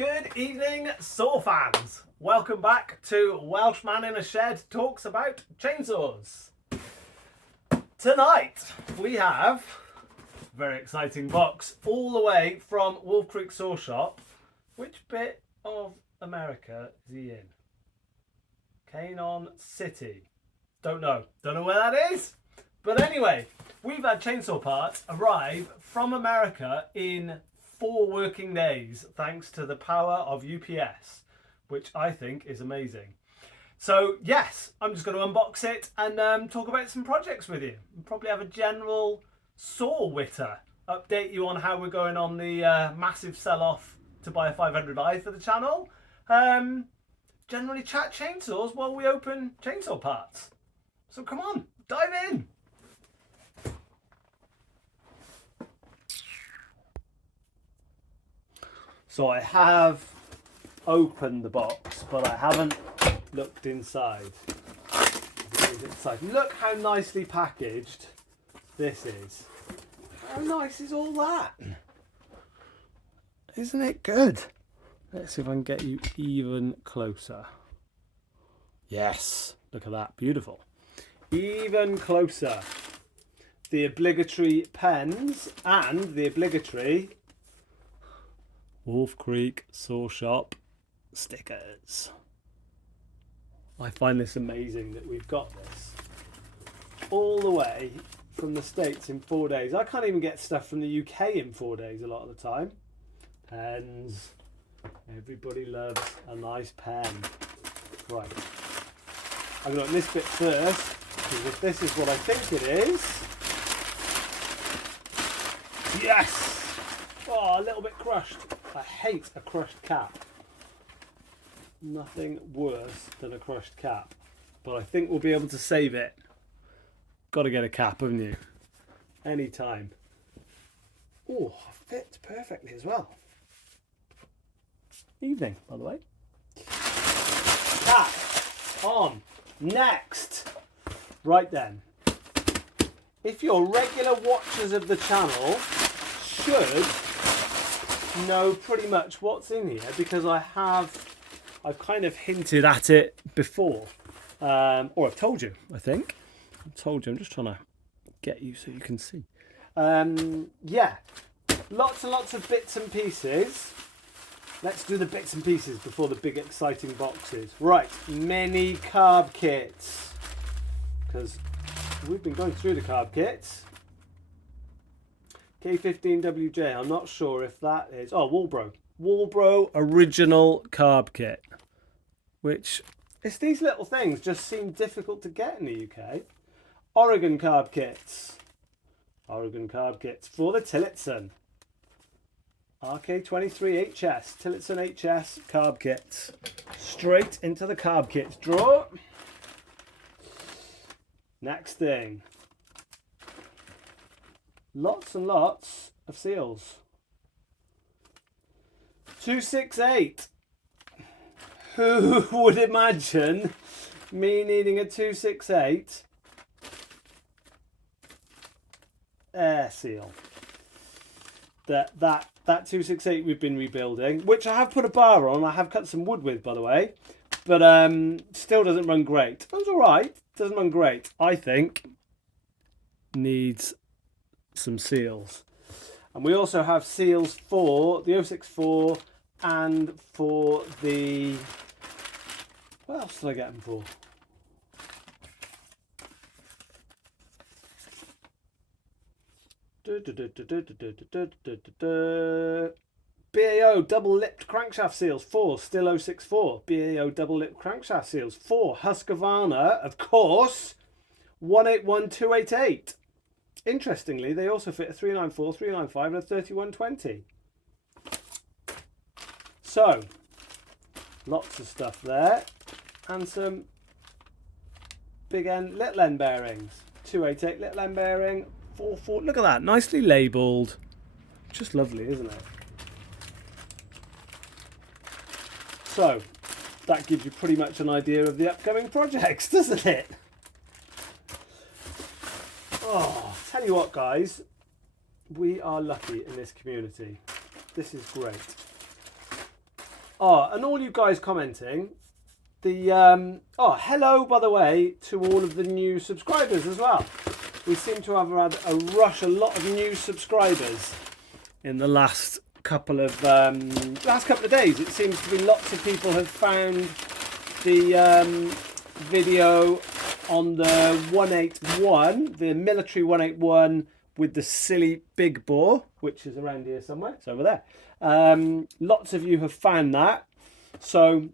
Good evening, saw fans. Welcome back to Welshman in a Shed talks about chainsaws. Tonight we have a very exciting box all the way from Wolf Creek Saw Shop. Which bit of America is he in? Canaan City. Don't know where that is. But anyway, we've had chainsaw parts arrive from America in 4 working days, thanks to the power of UPS, which I think is amazing. So yes, I'm just going to unbox it and talk about some projects with you. We'll probably have a general saw witter, update you on how we're going on the massive sell-off to buy a 500i for the channel. Generally chat chainsaws while we open chainsaw parts. So come on, dive in. So I have opened the box, but I haven't looked inside. Look how nicely packaged this is. How nice is all that? Isn't it good? Let's see if I can get you even closer. Yes, look at that, beautiful. Even closer. The obligatory pens and the obligatory Wolf Creek Saw Shop stickers. I find this amazing that we've got this all the way from the States in 4 days. I can't even get stuff from the UK in 4 days a lot of the time. Pens. Everybody loves a nice pen. Right. I'm going to open this bit first, because if this is what I think it is. Yes! Oh, a little bit crushed. I hate a crushed cap. Nothing worse than a crushed cap. But I think we'll be able to save it. Got to get a cap, haven't you? Anytime. Oh, fits perfectly as well. Evening, by the way. Cap on. Next. Right then. If you're regular watchers of the channel, should know pretty much what's in here, because I've kind of hinted at it before, or I've told you. I think I've told you. I'm just trying to get you so you can see. Yeah, lots and lots of bits and pieces. Let's do the bits and pieces before the big exciting boxes. Right, many carb kits, because we've been going through the carb kits. K15WJ, I'm not sure if that is... Oh, Walbro original carb kit. Which, it's these little things just seem difficult to get in the UK. Oregon carb kits. Oregon carb kits for the Tillotson. RK23HS, Tillotson HS carb kits. Straight into the carb kits drawer. Next thing. Lots and lots of seals. 268. Who would imagine me needing a 268 air seal? That 268 we've been rebuilding, which I have put a bar on. I have cut some wood with, by the way, but still doesn't run great. It's all right. Doesn't run great. I think needs some seals. And we also have seals for the 064 and for the... What else did I get them for? BAO double-lipped crankshaft seals for Stihl 064. BAO double-lipped crankshaft seals for Husqvarna, of course, 181288. Interestingly, they also fit a 394, 395 and a 3120. So, lots of stuff there. And some big end, little end bearings. 288 little end bearing, 44. Look at that, nicely labelled. Just lovely, isn't it? So, that gives you pretty much an idea of the upcoming projects, doesn't it? Oh, tell you what, guys, we are lucky in this community. This is great. Oh, and all you guys commenting, the hello, by the way, to all of the new subscribers as well. We seem to have had a lot of new subscribers in the last couple of days. It seems to be lots of people have found the video on the 181, the military 181 with the silly big bore, which is around here somewhere. It's over there. Lots of you have found that. So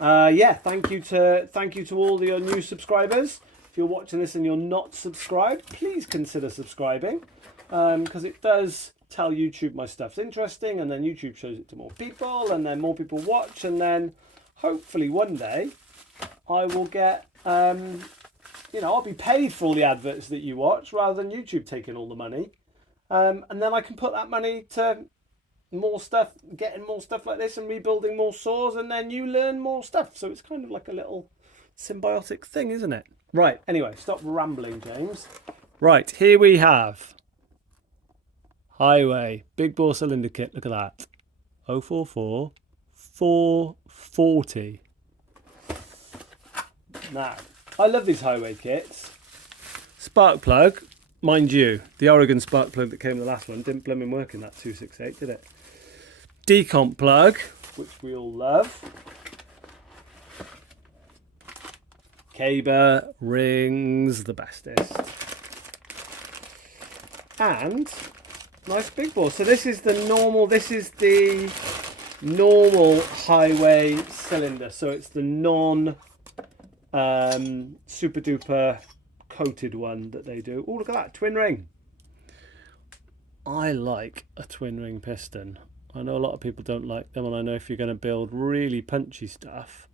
yeah, thank you to all your new subscribers. If you're watching this and you're not subscribed, please consider subscribing, because it does tell YouTube my stuff's interesting, and then YouTube shows it to more people, and then more people watch, and then hopefully one day I will get I'll be paid for all the adverts that you watch rather than YouTube taking all the money, and then I can put that money to more stuff, getting more stuff like this and rebuilding more saws, and then you learn more stuff. So it's kind of like a little symbiotic thing, isn't it? Right, anyway, stop rambling, James. Right, here we have Hyway Big Bore cylinder kit. Look at that. 044 440. Now, I love these Hyway kits. Spark plug, mind you, the Oregon spark plug that came in the last one didn't blooming work in that 268, did it? Decomp plug, which we all love. Caber, rings, the bestest. And nice big bore. So this is the normal Hyway cylinder. So it's the non super duper coated one that they do. Oh, look at that, twin ring. I like a twin ring piston. I know a lot of people don't like them, and I know if you're going to build really punchy stuff,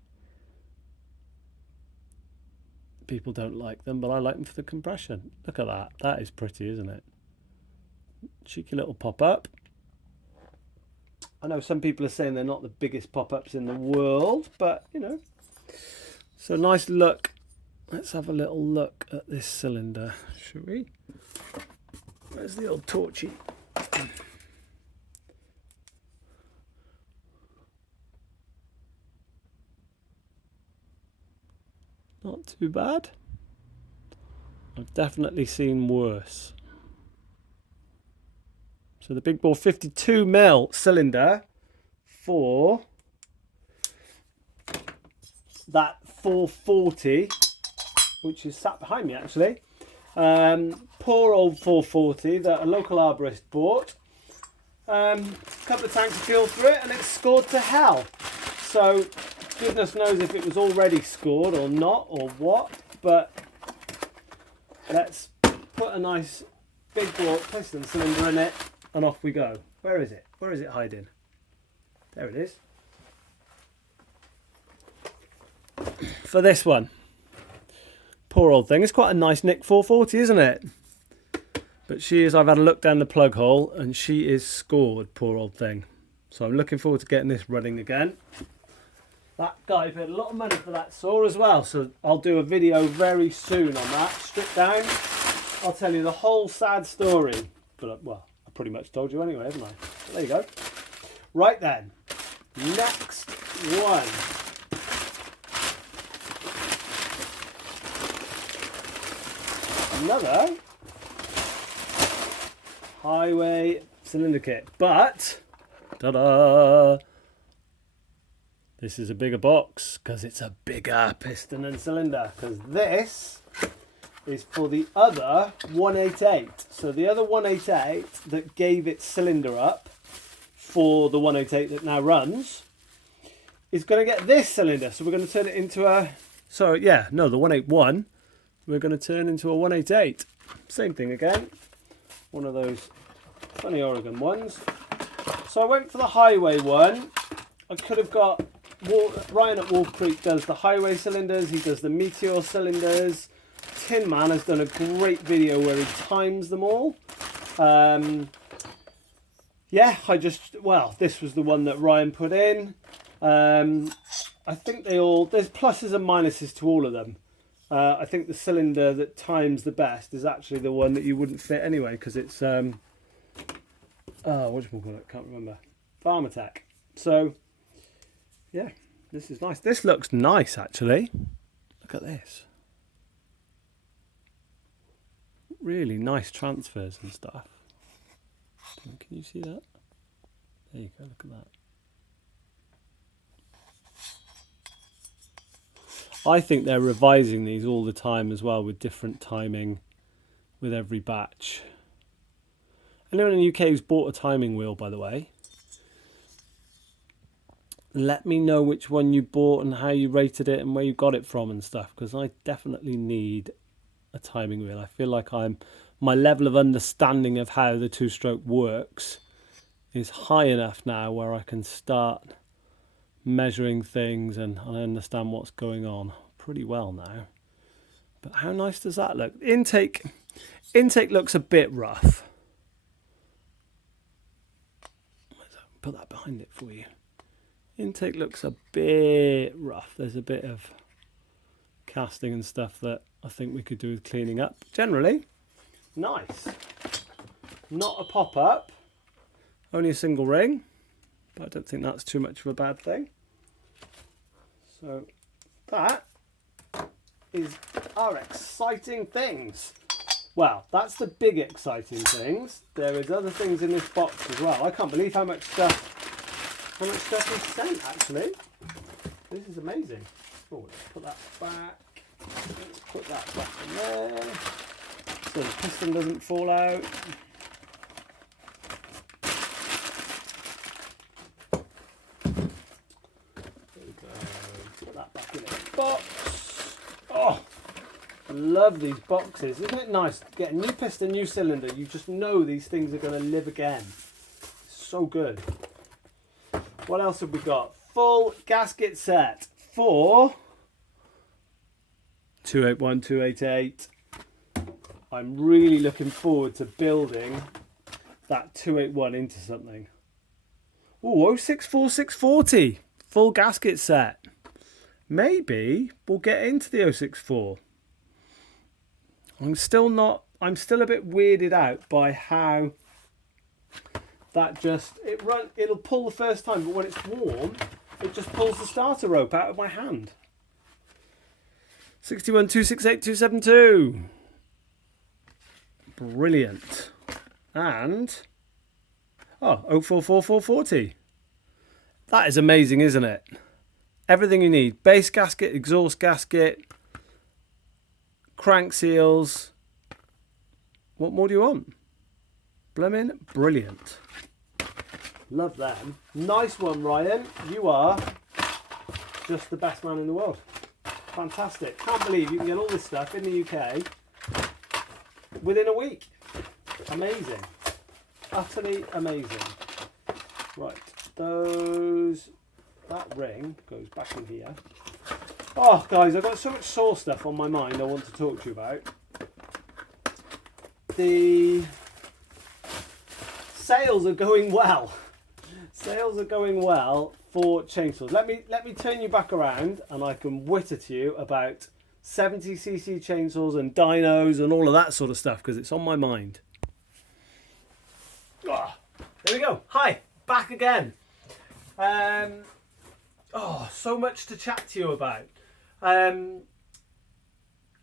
people don't like them, but I like them for the compression. Look at that. That is pretty, isn't it? Cheeky little pop-up. I know some people are saying they're not the biggest pop-ups in the world, but, you know. So nice look. Let's have a little look at this cylinder, shall we? Where's the old torchy? Not too bad. I've definitely seen worse. So the big bore 52mm cylinder for that 440, which is sat behind me actually. Poor old 440 that a local arborist bought. A couple of tanks of fuel through it, and it's scored to hell. So goodness knows if it was already scored or not or what, but let's put a nice big bore piston cylinder in it and off we go. Where is it? Where is it hiding? There it is. For this one, poor old thing. It's quite a nice Nick 440, isn't it? But she is, I've had a look down the plug hole and she is scored, poor old thing. So I'm looking forward to getting this running again. That guy paid a lot of money for that saw as well, so I'll do a video very soon on that, stripped down. I'll tell you the whole sad story, but well, I pretty much told you anyway, haven't I? But there you go. Right then, next one. Another Hyway cylinder kit, but ta-da! This is a bigger box because it's a bigger piston and cylinder, because this is for the other 188. So the other 188 that gave its cylinder up for the 188 that now runs is going to get this cylinder. So we're going to turn it into a, so yeah, no, the 181, we're going to turn into a 188. Same thing again. One of those funny Oregon ones. So I went for the Hyway one. I could have got Ryan at Wolf Creek does the Hyway cylinders, he does the Meteor cylinders. Tin Man has done a great video where he times them all. Yeah, this was the one that Ryan put in. I think there's pluses and minuses to all of them. I think the cylinder that times the best is actually the one that you wouldn't fit anyway, because it's what do you call it? Can't remember. Farm Attack. So yeah, this is nice. This looks nice, actually. Look at this. Really nice transfers and stuff. Can you see that? There you go, look at that. I think they're revising these all the time as well, with different timing with every batch. Anyone in the UK who's bought a timing wheel, by the way, let me know which one you bought and how you rated it and where you got it from and stuff, because I definitely need a timing wheel. I feel like my level of understanding of how the two-stroke works is high enough now where I can start measuring things and I understand what's going on pretty well now. But how nice does that look? Intake looks a bit rough. Put that behind it for you. Intake looks a bit rough. There's a bit of casting and stuff that I think we could do with cleaning up. Generally, nice. Not a pop-up. Only a single ring. But I don't think that's too much of a bad thing. So that is our exciting things. Well, that's the big exciting things. There is other things in this box as well. I can't believe how much stuff is sent, actually. This is amazing. Oh, let's put that back. Let's put that back in there so the piston doesn't fall out. There we go. Put that back in a box. Oh, I love these boxes. Isn't it nice to get a new piston, new cylinder? You just know these things are going to live again. So good. What else have we got? Full gasket set for 281, 288. I'm really looking forward to building that 281 into something. Oh, 064, 640. Full gasket set. Maybe we'll get into the 064. I'm still a bit weirded out by how that it'll pull the first time, but when it's warm, it just pulls the starter rope out of my hand. 61, 268, 272. Brilliant. And 044, 440. That is amazing, isn't it? Everything you need. Base gasket, exhaust gasket, crank seals. What more do you want? Blimmin' brilliant. Love them. Nice one, Ryan. You are just the best man in the world. Fantastic. Can't believe you can get all this stuff in the UK within a week. Amazing. Utterly amazing. Right. That ring goes back in here. Oh, guys, I've got so much sore stuff on my mind I want to talk to you about. The sales are going well. Sales are going well for chainsaws. Let me turn you back around and I can witter to you about 70cc chainsaws and dynos and all of that sort of stuff because it's on my mind. Oh, there we go. Hi, back again. So much to chat to you about.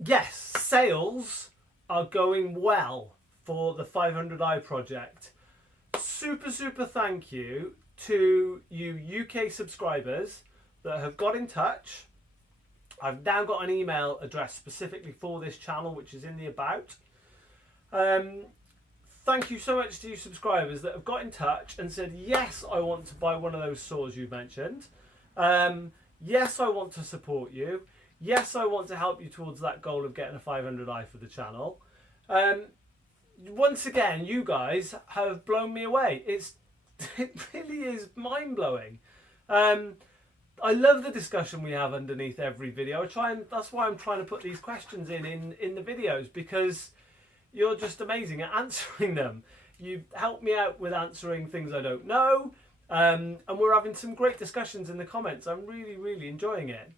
Yes, sales are going well for the 500i project. Super thank you to you UK subscribers that have got in touch. I've now got an email address specifically for this channel, which is in the about. Thank you so much to you subscribers that have got in touch and said, yes, I want to buy one of those saws you mentioned. Yes, I want to support you. Yes, I want to help you towards that goal of getting a 500i for the channel. Once again, you guys have blown me away. It really is mind-blowing. I love the discussion we have underneath every video. That's why I'm trying to put these questions in the videos, because you're just amazing at answering them. You help me out with answering things I don't know. And we're having some great discussions in the comments. I'm really enjoying it.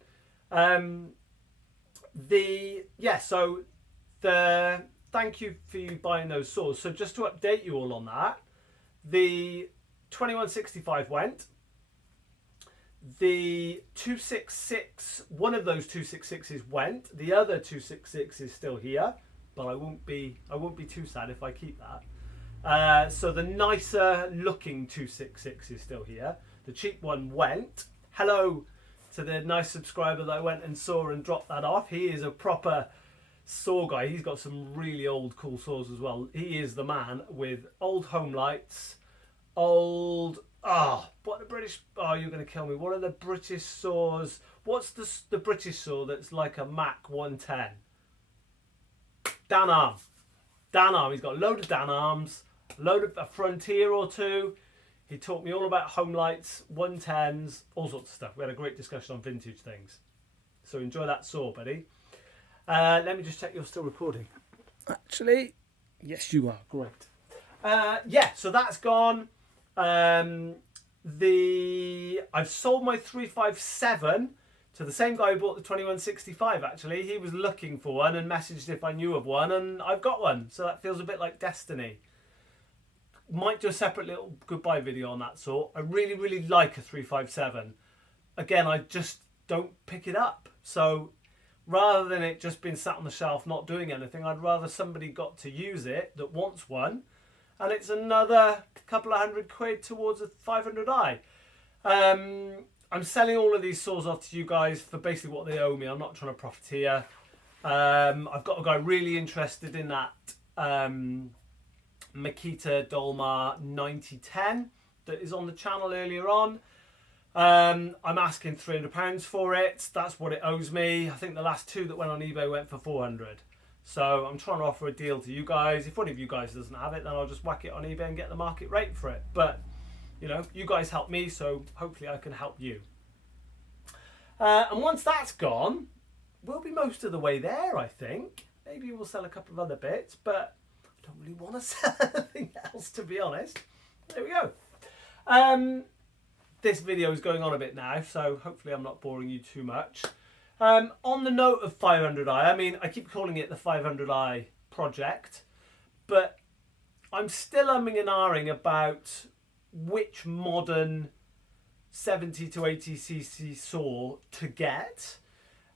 Thank you for you buying those saws. So just to update you all on that, the 2165 went. The 266, one of those 266s went. The other 266 is still here, but I won't be too sad if I keep that. So the nicer looking 266 is still here. The cheap one went. Hello to the nice subscriber that I went and saw and dropped that off. He is a proper saw guy. He's got some really old cool saws as well. He is the man with old home lights, old what the British, you're going to kill me. What are the British saws? What's the British saw that's like a Mac 110? Dan arm. Dan arm. He's got a load of Dan arms, a load of a Frontier or two. He taught me all about home lights, 110s, all sorts of stuff. We had a great discussion on vintage things. So enjoy that saw, buddy. Let me just check you're still recording. Actually, yes you are. Great. Yeah, so that's gone. I've sold my 357 to the same guy who bought the 2165. Actually, he was looking for one and messaged if I knew of one, and I've got one. So that feels a bit like destiny. Might do a separate little goodbye video on that sort. I really like a 357. Again, I just don't pick it up. So rather than it just being sat on the shelf not doing anything, I'd rather somebody got to use it that wants one. And it's another couple of £100 towards a 500i. I'm selling all of these saws off to you guys for basically what they owe me. I'm not trying to profiteer. I've got a guy really interested in that Makita Dolmar 9010 that is on the channel earlier on. I'm asking £300 for it. That's what it owes me. I think the last two that went on eBay went for 400. So I'm trying to offer a deal to you guys. If one of you guys doesn't have it, then I'll just whack it on eBay and get the market rate for it. But, you know, you guys help me, so hopefully I can help you. And once that's gone, we'll be most of the way there, I think. Maybe we'll sell a couple of other bits, but I don't really want to sell anything else, to be honest. There we go. This video is going on a bit now, so hopefully I'm not boring you too much. On the note of 500i, I mean, I keep calling it the 500i project, but I'm still umming and ahhing about which modern 70 to 80cc saw to get.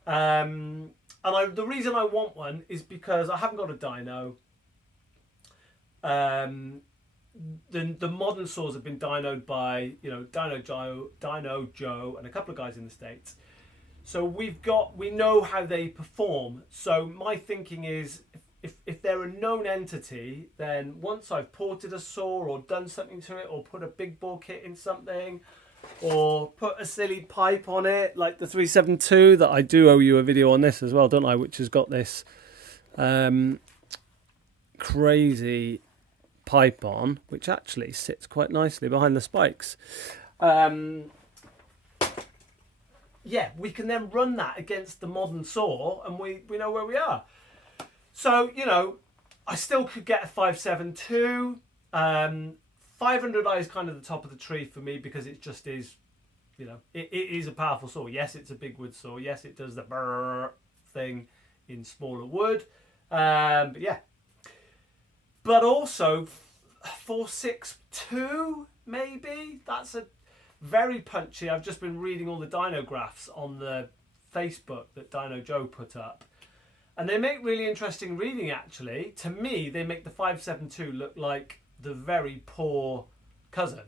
And the reason I want one is because I haven't got a dyno. The modern saws have been dynoed by, you know, Dyno Joe and a couple of guys in the States. So we know how they perform. So my thinking is, if they're a known entity, then once I've ported a saw or done something to it, or put a big bore kit in something, or put a silly pipe on it, like the 372, that I do owe you a video on this as well, don't I? Which has got this crazy pipe on, which actually sits quite nicely behind the spikes. Yeah, we can then run that against the modern saw, and we know where we are. So, you know, I still could get a 572. 500i is kind of the top of the tree for me, because it just is, you know, it is a powerful saw. Yes, it's a big wood saw. Yes, it does the brrr thing in smaller wood. But yeah. But also 462, maybe? That's a very punchy. I've just been reading all the dyno graphs on the Facebook that Dyno Joe put up, and they make really interesting reading, actually. To me, they make the 572 look like the very poor cousin.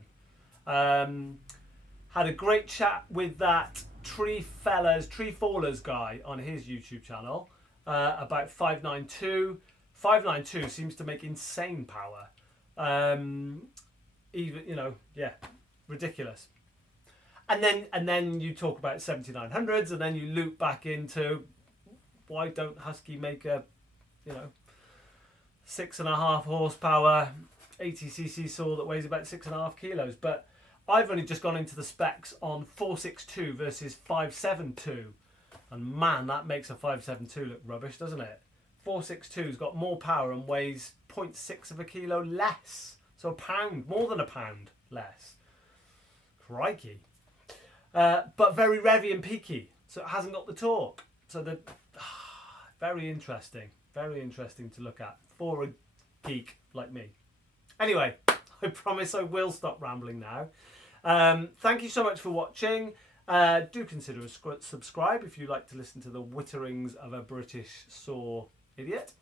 Had a great chat with that Tree Fallers guy on his YouTube channel about 592. 592 seems to make insane power. Even, you know, yeah, ridiculous. And then you talk about 7900s, and then you loop back into, why don't Husky make a, you know, 6.5 horsepower 80cc saw that weighs about 6.5 kilos? But I've only just gone into the specs on 462 versus 572, and man, that makes a 572 look rubbish, doesn't it? 462's got more power and weighs 0.6 of a kilo less, so a pound, more than a pound less. Crikey. But very revy and peaky, so it hasn't got the torque. So very interesting to look at for a geek like me. Anyway, I promise I will stop rambling now. Thank you so much for watching. Do consider a subscribe if you like to listen to the witterings of a British saw idiot.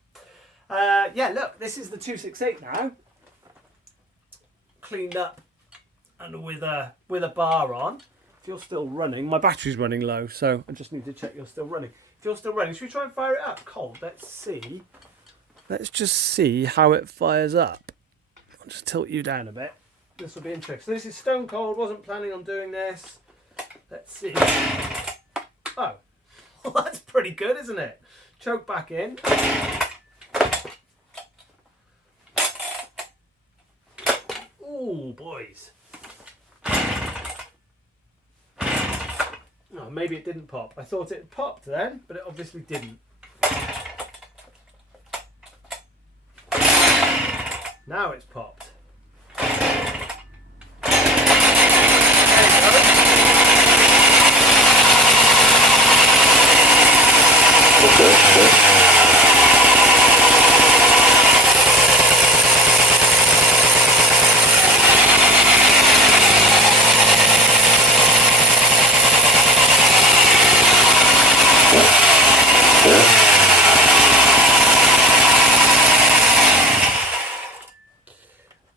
Yeah, look, this is the 268 now, cleaned up and with a bar on. If you're still running, my battery's running low, so I just need to check you're still running. If you're still running, should we try and fire it up? Cold, let's see. Let's just see how it fires up. I'll just tilt you down a bit. This will be interesting. So this is stone cold, wasn't planning on doing this. Let's see. Oh, well, that's pretty good, isn't it? Choke back in. Ooh, boys. Oh, maybe it didn't pop. I thought it popped then, but it obviously didn't. Now it's popped.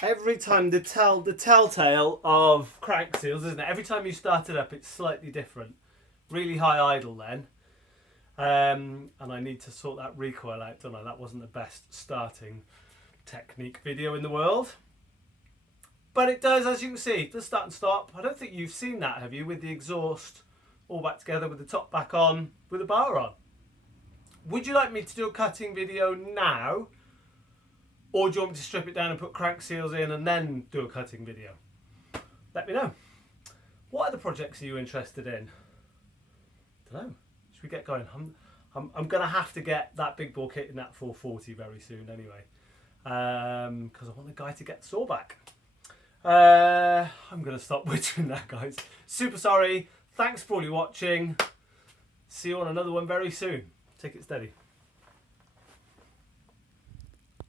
Every time the telltale of crank seals, isn't it? Every time you start it up, it's slightly different. Really high idle then. And I need to sort that recoil out, don't I? That wasn't the best starting technique video in the world. But it does, as you can see, it does start and stop. I don't think you've seen that, have you? With the exhaust all back together, with the top back on, with the bar on. Would you like me to do a cutting video now? Or do you want me to strip it down and put crank seals in and then do a cutting video? Let me know. What other projects are you interested in? I don't know. Should we get going? I'm going to have to get that big bore kit in that 440 very soon anyway. Because I want the guy to get the saw back. I'm going to stop wittering that, guys. Super sorry. Thanks for all your watching. See you on another one very soon. Take it steady.